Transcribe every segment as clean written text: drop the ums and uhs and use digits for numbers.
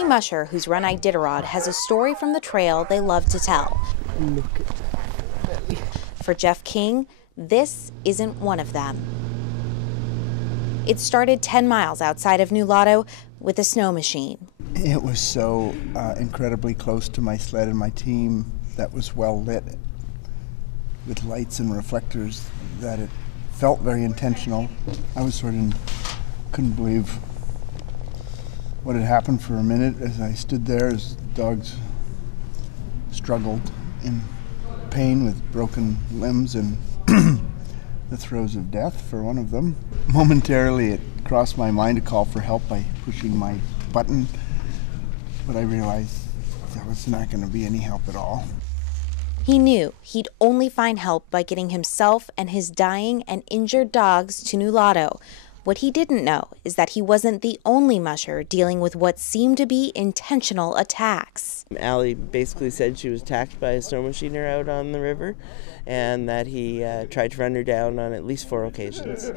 Any musher who's run Iditarod has a story from the trail they love to tell. Look at that. For Jeff King, this isn't one of them. It started 10 miles outside of New Lotto with a snow machine. It was so incredibly close to my sled and my team that was well lit with lights and reflectors that it felt very intentional. I was couldn't believe what had happened for a minute as I stood there as dogs struggled in pain with broken limbs and the throes of death for one of them. Momentarily it crossed my mind to call for help by pushing my button, but I realized that was not going to be any help at all. He knew he'd only find help by getting himself and his dying and injured dogs to New Lotto. What he didn't know is that he wasn't the only musher dealing with what seemed to be intentional attacks. Allie basically said she was attacked by a snow machiner out on the river and that he tried to run her down on at least 4 occasions.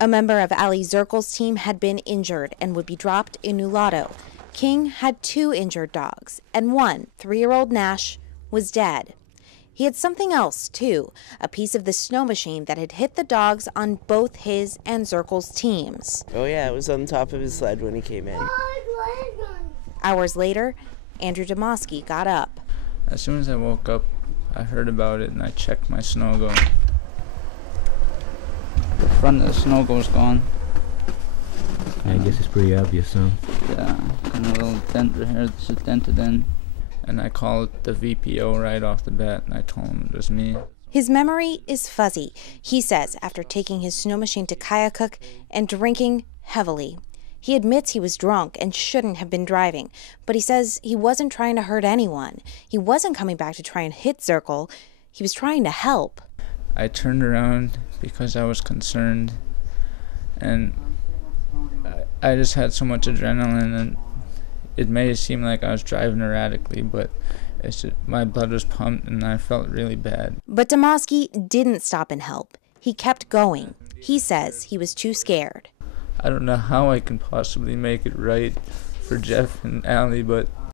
A member of Allie Zirkel's team had been injured and would be dropped in New Lotto. King had 2 injured dogs, and one, 3-year-old Nash, was dead. He had something else, too, a piece of the snow machine that had hit the dogs on both his and Zirkel's teams. Oh yeah, it was on top of his sled when he came in. Hours later, Andrew Demoski got up. As soon as I woke up, I heard about it and I checked my snow go. The front of the snow go's gone. I guess it's pretty obvious, huh? Yeah, and a little dent right here that's just dented in. And I called the VPO right off the bat, and I told him it was me. His memory is fuzzy, he says, after taking his snow machine to Kayakuk and drinking heavily. He admits he was drunk and shouldn't have been driving, but he says he wasn't trying to hurt anyone. He wasn't coming back to try and hit Zirkel. He was trying to help. I turned around because I was concerned, and I just had so much adrenaline, and it made it seem like I was driving erratically, but it's just, my blood was pumped and I felt really bad. But Demoski didn't stop and help. He kept going. He says he was too scared. I don't know how I can possibly make it right for Jeff and Allie, but